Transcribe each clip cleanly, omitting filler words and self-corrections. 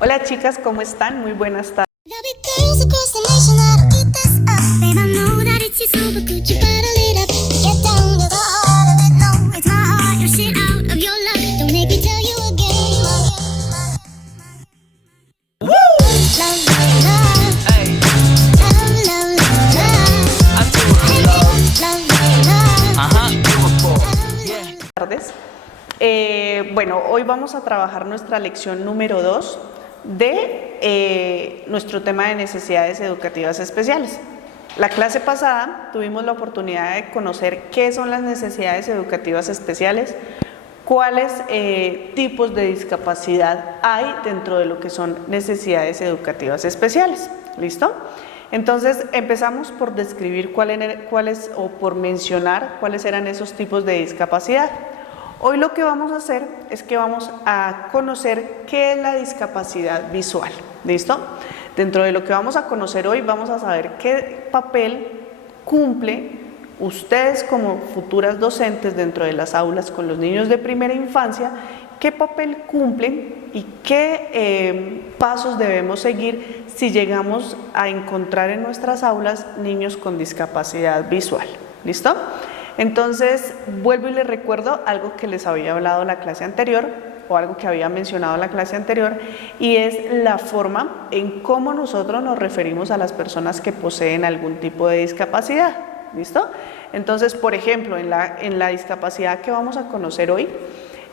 Hola chicas, ¿cómo están? Muy buenas tardes. Bueno, hoy vamos a trabajar nuestra lección número 2 de nuestro tema de necesidades educativas especiales. La clase pasada tuvimos la oportunidad de conocer qué son las necesidades educativas especiales, cuáles tipos de discapacidad hay dentro de lo que son necesidades educativas especiales. ¿Listo? Entonces empezamos por describir cuáles o por mencionar cuáles eran esos tipos de discapacidad. Hoy lo que vamos a hacer es que vamos a conocer qué es la discapacidad visual. ¿Listo? Dentro de lo que vamos a conocer hoy vamos a saber qué papel cumple ustedes como futuras docentes dentro de las aulas con los niños de primera infancia, qué papel cumplen y qué pasos debemos seguir si llegamos a encontrar en nuestras aulas niños con discapacidad visual. ¿Listo? Entonces, vuelvo y les recuerdo algo que les había hablado en la clase anterior, o algo que había mencionado en la clase anterior, y es la forma en cómo nosotros nos referimos a las personas que poseen algún tipo de discapacidad. ¿Listo? Entonces, por ejemplo, en la discapacidad que vamos a conocer hoy,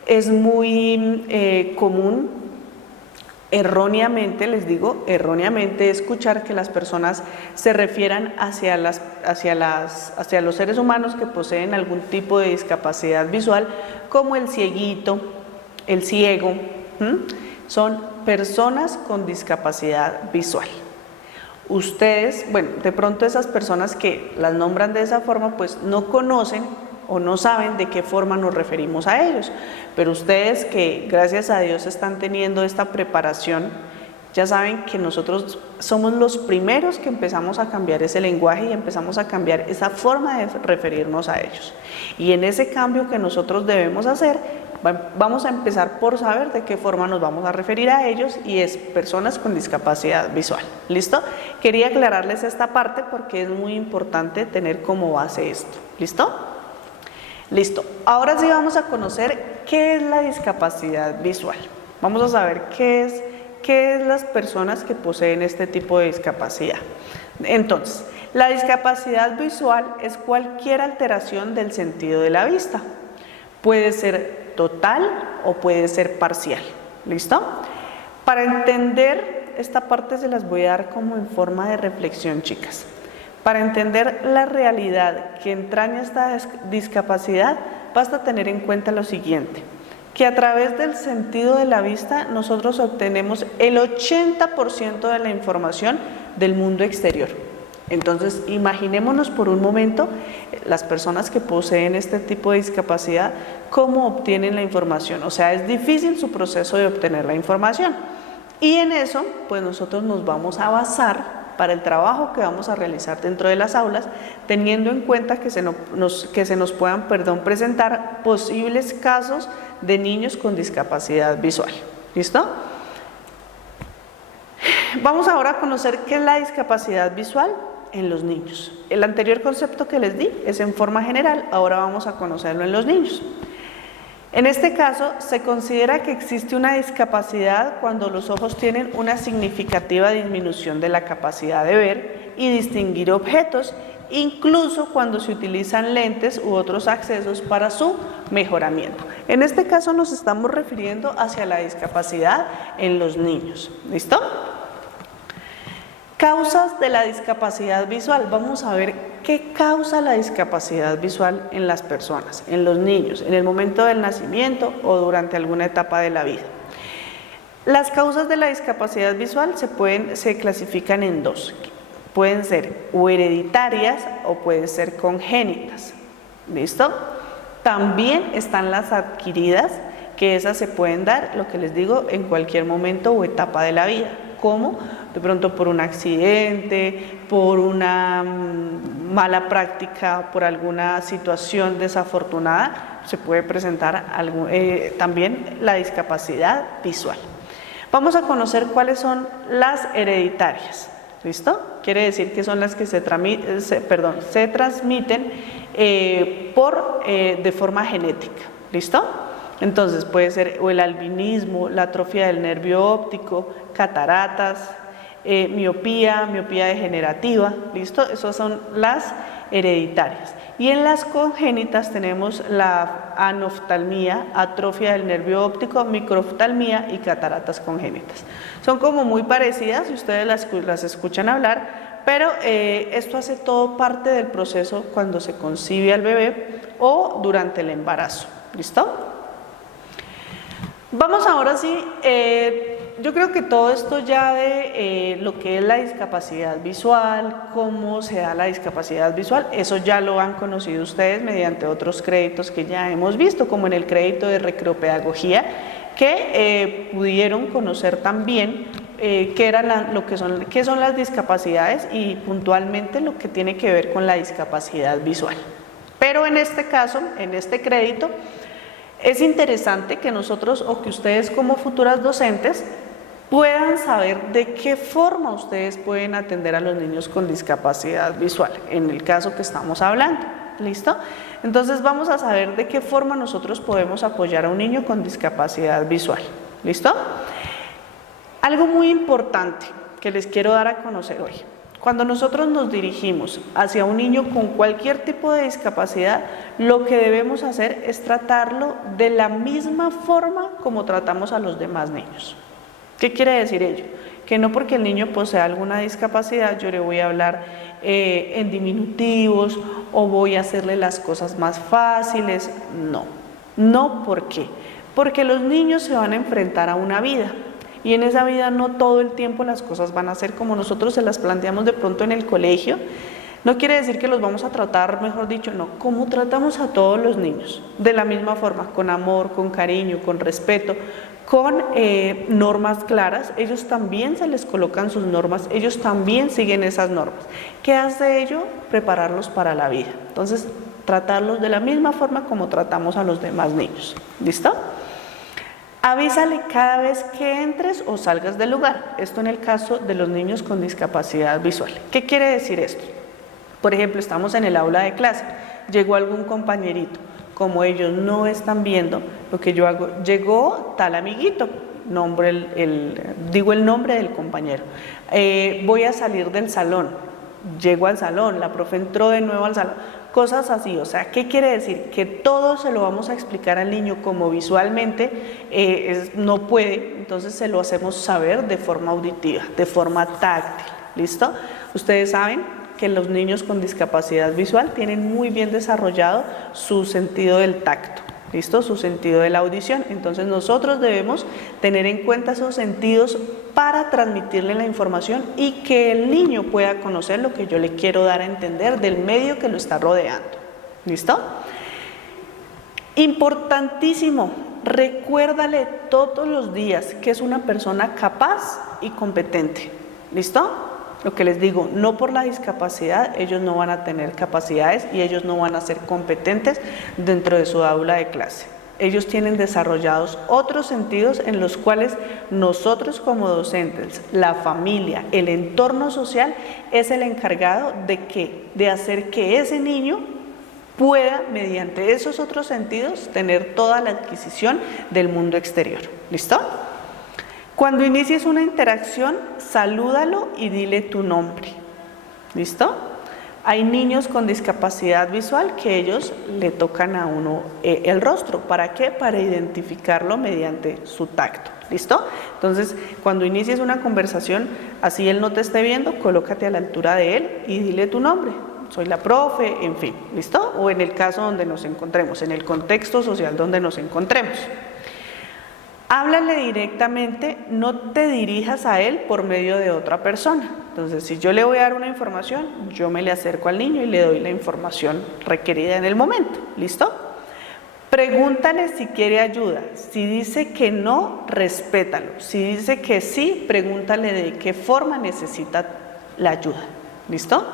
es muy común, erróneamente, les digo, erróneamente escuchar que las personas se refieran hacia los seres humanos que poseen algún tipo de discapacidad visual, como el cieguito, el ciego. Son personas con discapacidad visual. Ustedes, bueno, de pronto esas personas que las nombran de esa forma, pues no conocen o no saben de qué forma nos referimos a ellos, pero ustedes que gracias a Dios están teniendo esta preparación, ya saben que nosotros somos los primeros que empezamos a cambiar ese lenguaje y empezamos a cambiar esa forma de referirnos a ellos. Y en ese cambio que nosotros debemos hacer, vamos a empezar por saber de qué forma nos vamos a referir a ellos, y es personas con discapacidad visual. ¿Listo? Quería aclararles esta parte porque es muy importante tener como base esto. ¿Listo? Listo. Ahora sí vamos a conocer qué es la discapacidad visual. Vamos a saber qué es las personas que poseen este tipo de discapacidad. Entonces, la discapacidad visual es cualquier alteración del sentido de la vista. Puede ser total o puede ser parcial. ¿Listo? Para entender esta parte se las voy a dar como en forma de reflexión, chicas. Para entender la realidad que entraña esta discapacidad, basta tener en cuenta lo siguiente, que a través del sentido de la vista nosotros obtenemos el 80% de la información del mundo exterior. Entonces, imaginémonos por un momento las personas que poseen este tipo de discapacidad, cómo obtienen la información. O sea, es difícil su proceso de obtener la información. Y en eso, pues nosotros nos vamos a basar para el trabajo que vamos a realizar dentro de las aulas, teniendo en cuenta que se nos puedan presentar posibles casos de niños con discapacidad visual. ¿Listo? Vamos ahora a conocer qué es la discapacidad visual en los niños. El anterior concepto que les di es en forma general, ahora vamos a conocerlo en los niños. En este caso, se considera que existe una discapacidad cuando los ojos tienen una significativa disminución de la capacidad de ver y distinguir objetos, incluso cuando se utilizan lentes u otros accesos para su mejoramiento. En este caso nos estamos refiriendo hacia la discapacidad en los niños. ¿Listo? Causas de la discapacidad visual. Vamos a ver qué causa la discapacidad visual en las personas, en los niños, en el momento del nacimiento o durante alguna etapa de la vida. Las causas de la discapacidad visual se clasifican en dos. Pueden ser o hereditarias o pueden ser congénitas. ¿Listo? También están las adquiridas, que esas se pueden dar, lo que les digo, en cualquier momento o etapa de la vida. ¿Cómo? De pronto por un accidente, por una mala práctica, por alguna situación desafortunada, se puede presentar también la discapacidad visual. Vamos a conocer cuáles son las hereditarias. ¿Listo? Quiere decir que son las que se transmiten de forma genética. ¿Listo? Entonces puede ser o el albinismo, la atrofia del nervio óptico, cataratas, miopía degenerativa. ¿Listo? Esas son las hereditarias. Y en las congénitas tenemos la anoftalmía, atrofia del nervio óptico, microoftalmía y cataratas congénitas. Son como muy parecidas, si ustedes las escuchan hablar, pero esto hace todo parte del proceso cuando se concibe al bebé o durante el embarazo. ¿Listo? Vamos ahora sí, yo creo que todo esto ya de lo que es la discapacidad visual, cómo se da la discapacidad visual, eso ya lo han conocido ustedes mediante otros créditos que ya hemos visto, como en el crédito de recreopedagogía, que pudieron conocer también qué son las discapacidades y puntualmente lo que tiene que ver con la discapacidad visual. Pero en este caso, en este crédito, es interesante que nosotros o que ustedes como futuras docentes puedan saber de qué forma ustedes pueden atender a los niños con discapacidad visual, en el caso que estamos hablando. ¿Listo? Entonces vamos a saber de qué forma nosotros podemos apoyar a un niño con discapacidad visual. ¿Listo? Algo muy importante que les quiero dar a conocer hoy. Cuando nosotros nos dirigimos hacia un niño con cualquier tipo de discapacidad, lo que debemos hacer es tratarlo de la misma forma como tratamos a los demás niños. ¿Qué quiere decir ello? Que no porque el niño posea alguna discapacidad yo le voy a hablar en diminutivos o voy a hacerle las cosas más fáciles. No, ¿por qué? Porque los niños se van a enfrentar a una vida. Y en esa vida no todo el tiempo las cosas van a ser como nosotros se las planteamos de pronto en el colegio. No quiere decir que los vamos a tratar, mejor dicho, no, como tratamos a todos los niños, de la misma forma, con amor, con cariño, con respeto, con normas claras. Ellos también se les colocan sus normas, ellos también siguen esas normas. ¿Qué hace ello? Prepararlos para la vida. Entonces, tratarlos de la misma forma como tratamos a los demás niños. ¿Listo? Avísale cada vez que entres o salgas del lugar. Esto en el caso de los niños con discapacidad visual. ¿Qué quiere decir esto? Por ejemplo, estamos en el aula de clase, llegó algún compañerito. Como ellos no están viendo, lo que yo hago, llegó tal amiguito, digo el nombre del compañero. Voy a salir del salón, llego al salón, la profe entró de nuevo al salón. Cosas así, o sea, ¿qué quiere decir? Que todo se lo vamos a explicar al niño como visualmente no puede, entonces se lo hacemos saber de forma auditiva, de forma táctil, ¿listo? Ustedes saben que los niños con discapacidad visual tienen muy bien desarrollado su sentido del tacto, ¿listo? Su sentido de la audición, entonces nosotros debemos tener en cuenta esos sentidos para transmitirle la información y que el niño pueda conocer lo que yo le quiero dar a entender del medio que lo está rodeando. ¿Listo? Importantísimo, recuérdale todos los días que es una persona capaz y competente. ¿Listo? Lo que les digo, no por la discapacidad, ellos no van a tener capacidades y ellos no van a ser competentes dentro de su aula de clase. Ellos tienen desarrollados otros sentidos en los cuales nosotros como docentes, la familia, el entorno social es el encargado de hacer que ese niño pueda, mediante esos otros sentidos, tener toda la adquisición del mundo exterior. ¿Listo? Cuando inicies una interacción, salúdalo y dile tu nombre. ¿Listo? Hay niños con discapacidad visual que ellos le tocan a uno el rostro. ¿Para qué? Para identificarlo mediante su tacto. ¿Listo? Entonces, cuando inicies una conversación, así él no te esté viendo, colócate a la altura de él y dile tu nombre. Soy la profe, en fin. ¿Listo? O en el caso donde nos encontremos, en el contexto social donde nos encontremos. Háblale directamente, no te dirijas a él por medio de otra persona. Entonces, si yo le voy a dar una información, yo me le acerco al niño y le doy la información requerida en el momento. ¿Listo? Pregúntale si quiere ayuda. Si dice que no, respétalo. Si dice que sí, pregúntale de qué forma necesita la ayuda. ¿Listo?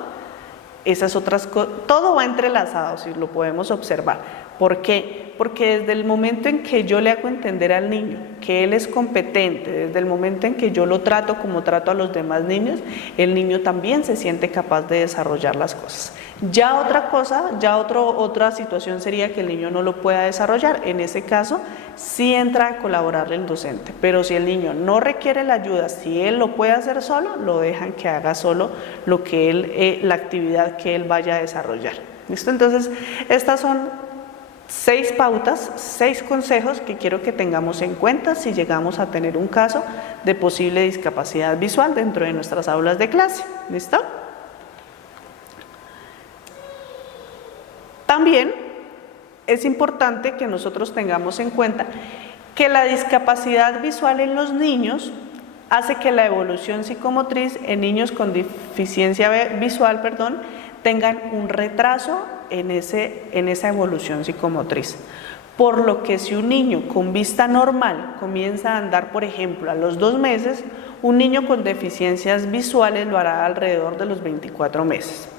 Esas otras cosas, todo va entrelazado, si lo podemos observar. ¿Por qué? Porque desde el momento en que yo le hago entender al niño que él es competente, desde el momento en que yo lo trato como trato a los demás niños, el niño también se siente capaz de desarrollar las cosas. Ya otra cosa, otra situación sería que el niño no lo pueda desarrollar. En ese caso, sí entra a colaborarle el docente. Pero si el niño no requiere la ayuda, si él lo puede hacer solo, lo dejan que haga solo lo que él, la actividad que él vaya a desarrollar. ¿Listo? Entonces, estas son 6 pautas, 6 consejos que quiero que tengamos en cuenta si llegamos a tener un caso de posible discapacidad visual dentro de nuestras aulas de clase. ¿Listo? También es importante que nosotros tengamos en cuenta que la discapacidad visual en los niños hace que la evolución psicomotriz en niños con deficiencia visual, tengan un retraso en esa evolución psicomotriz. Por lo que si un niño con vista normal comienza a andar, por ejemplo, a los 2 meses, un niño con deficiencias visuales lo hará alrededor de los 24 meses.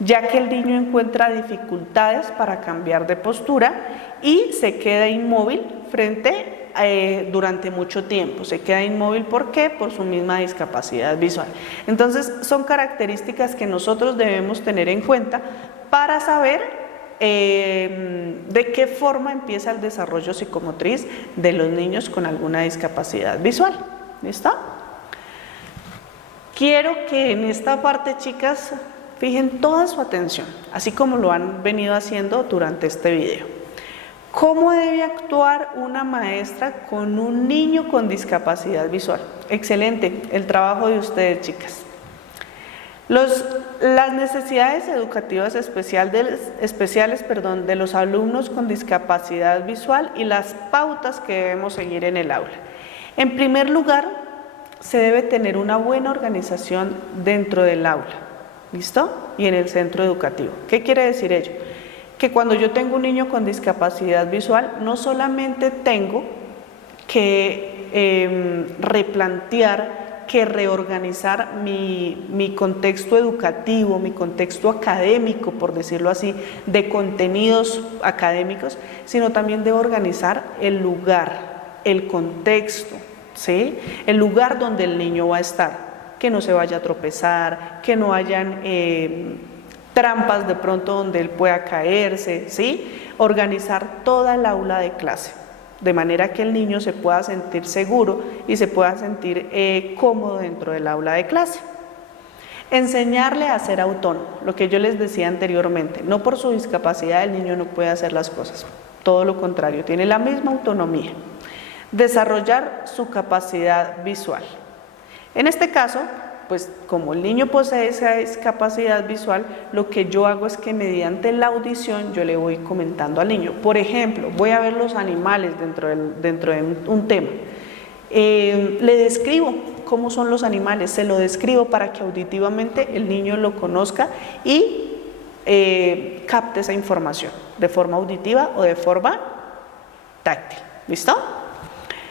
Ya que el niño encuentra dificultades para cambiar de postura y se queda inmóvil durante mucho tiempo. Se queda inmóvil, ¿por qué? Por su misma discapacidad visual. Entonces, son características que nosotros debemos tener en cuenta para saber de qué forma empieza el desarrollo psicomotriz de los niños con alguna discapacidad visual. ¿Listo? Quiero que en esta parte, chicas, fijen toda su atención, así como lo han venido haciendo durante este video. ¿Cómo debe actuar una maestra con un niño con discapacidad visual? Excelente el trabajo de ustedes, chicas. Las necesidades educativas especiales de los alumnos con discapacidad visual y las pautas que debemos seguir en el aula. En primer lugar, se debe tener una buena organización dentro del aula. ¿Listo? Y en el centro educativo. ¿Qué quiere decir ello? Que cuando yo tengo un niño con discapacidad visual, no solamente tengo que replantear, que reorganizar mi contexto educativo, mi contexto académico, por decirlo así, de contenidos académicos, sino también debo organizar el lugar, el contexto, ¿sí? El lugar donde el niño va a estar. Que no se vaya a tropezar, que no hayan trampas de pronto donde él pueda caerse, ¿sí? Organizar toda el aula de clase, de manera que el niño se pueda sentir seguro y se pueda sentir cómodo dentro del aula de clase. Enseñarle a ser autónomo, lo que yo les decía anteriormente, no por su discapacidad el niño no puede hacer las cosas, todo lo contrario, tiene la misma autonomía. Desarrollar su capacidad visual. En este caso, pues como el niño posee esa discapacidad visual, lo que yo hago es que mediante la audición yo le voy comentando al niño. Por ejemplo, voy a ver los animales dentro de un tema. Le describo cómo son los animales, se lo describo para que auditivamente el niño lo conozca y capte esa información de forma auditiva o de forma táctil. ¿Listo?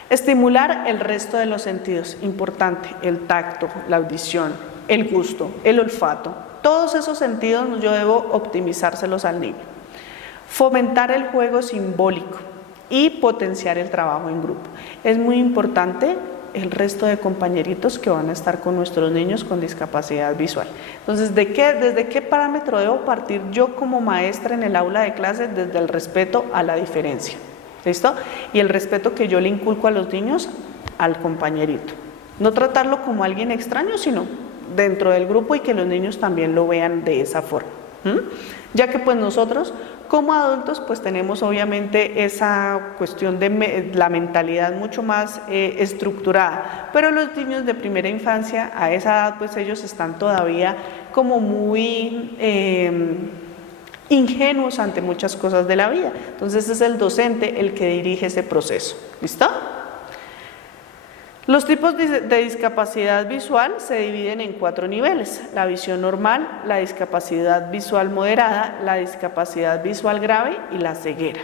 Estimular el resto de los sentidos, importante, el tacto, la audición, el gusto, el olfato, todos esos sentidos yo debo optimizárselos al niño. Fomentar el juego simbólico y potenciar el trabajo en grupo. Es muy importante el resto de compañeritos que van a estar con nuestros niños con discapacidad visual. Entonces, ¿desde qué parámetro debo partir yo como maestra en el aula de clases? Desde el respeto a la diferencia. ¿Listo? Y el respeto que yo le inculco a los niños al compañerito. No tratarlo como alguien extraño, sino dentro del grupo y que los niños también lo vean de esa forma. Ya que pues nosotros como adultos pues tenemos obviamente esa cuestión de la mentalidad mucho más estructurada, pero los niños de primera infancia a esa edad pues ellos están todavía como muy ingenuos ante muchas cosas de la vida. Entonces es el docente el que dirige ese proceso. ¿Listo? Los tipos de discapacidad visual se dividen en 4 niveles: la visión normal, la discapacidad visual moderada, la discapacidad visual grave y la ceguera.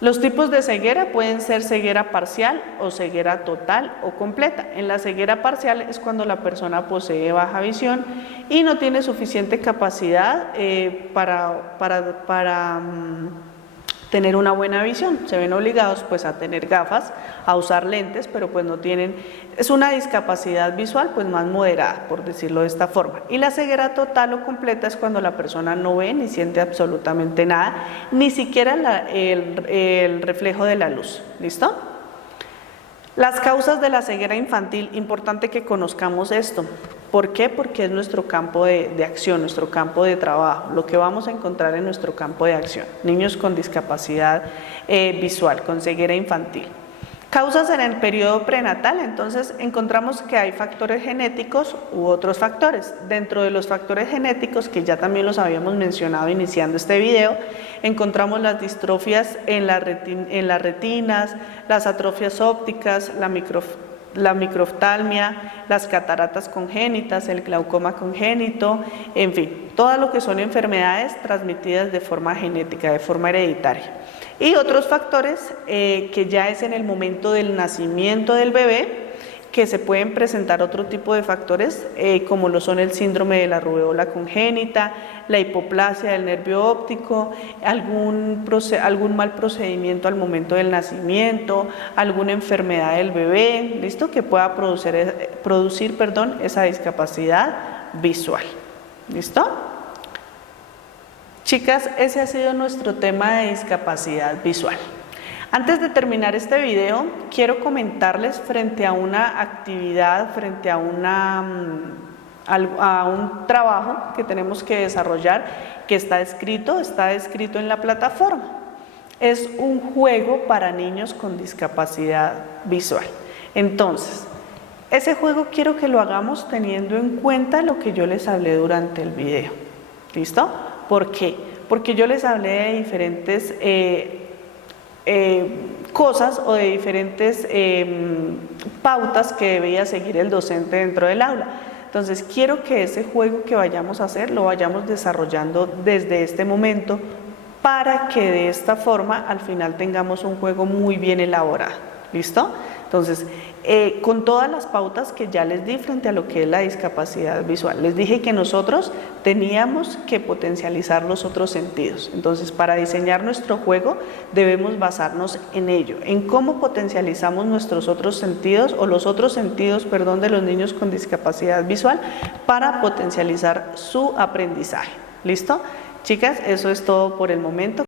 Los tipos de ceguera pueden ser ceguera parcial o ceguera total o completa. En la ceguera parcial es cuando la persona posee baja visión y no tiene suficiente capacidad para tener una buena visión. Se ven obligados pues a tener gafas, a usar lentes, pero pues no tienen, es una discapacidad visual pues más moderada, por decirlo de esta forma. Y la ceguera total o completa es cuando la persona no ve ni siente absolutamente nada, ni siquiera el reflejo de la luz. ¿Listo? Las causas de la ceguera infantil, importante que conozcamos esto. ¿Por qué? Porque es nuestro campo de acción, nuestro campo de trabajo, lo que vamos a encontrar en nuestro campo de acción. Niños con discapacidad visual, con ceguera infantil. Causas en el periodo prenatal, entonces encontramos que hay factores genéticos u otros factores. Dentro de los factores genéticos, que ya también los habíamos mencionado iniciando este video, encontramos las distrofias en las retinas, las atrofias ópticas, la microftalmia, las cataratas congénitas, el glaucoma congénito, en fin, todo lo que son enfermedades transmitidas de forma genética, de forma hereditaria. Y otros factores que ya es en el momento del nacimiento del bebé, que se pueden presentar otro tipo de factores como lo son el síndrome de la rubeola congénita, la hipoplasia del nervio óptico, algún mal procedimiento al momento del nacimiento, alguna enfermedad del bebé, ¿listo? Que pueda producir esa discapacidad visual. ¿Listo? Chicas, ese ha sido nuestro tema de discapacidad visual. Antes de terminar este video, quiero comentarles frente a una actividad, frente a un trabajo que tenemos que desarrollar, que está escrito en la plataforma. Es un juego para niños con discapacidad visual. Entonces, ese juego quiero que lo hagamos teniendo en cuenta lo que yo les hablé durante el video. ¿Listo? ¿Por qué? Porque yo les hablé de diferentes cosas o de diferentes pautas que debía seguir el docente dentro del aula. Entonces quiero que ese juego que vayamos a hacer lo vayamos desarrollando desde este momento para que de esta forma al final tengamos un juego muy bien elaborado. ¿Listo? Entonces, con todas las pautas que ya les di frente a lo que es la discapacidad visual, les dije que nosotros teníamos que potencializar los otros sentidos. Entonces, para diseñar nuestro juego debemos basarnos en ello, en cómo potencializamos nuestros otros sentidos o los otros sentidos, de los niños con discapacidad visual para potencializar su aprendizaje. ¿Listo? Chicas, eso es todo por el momento.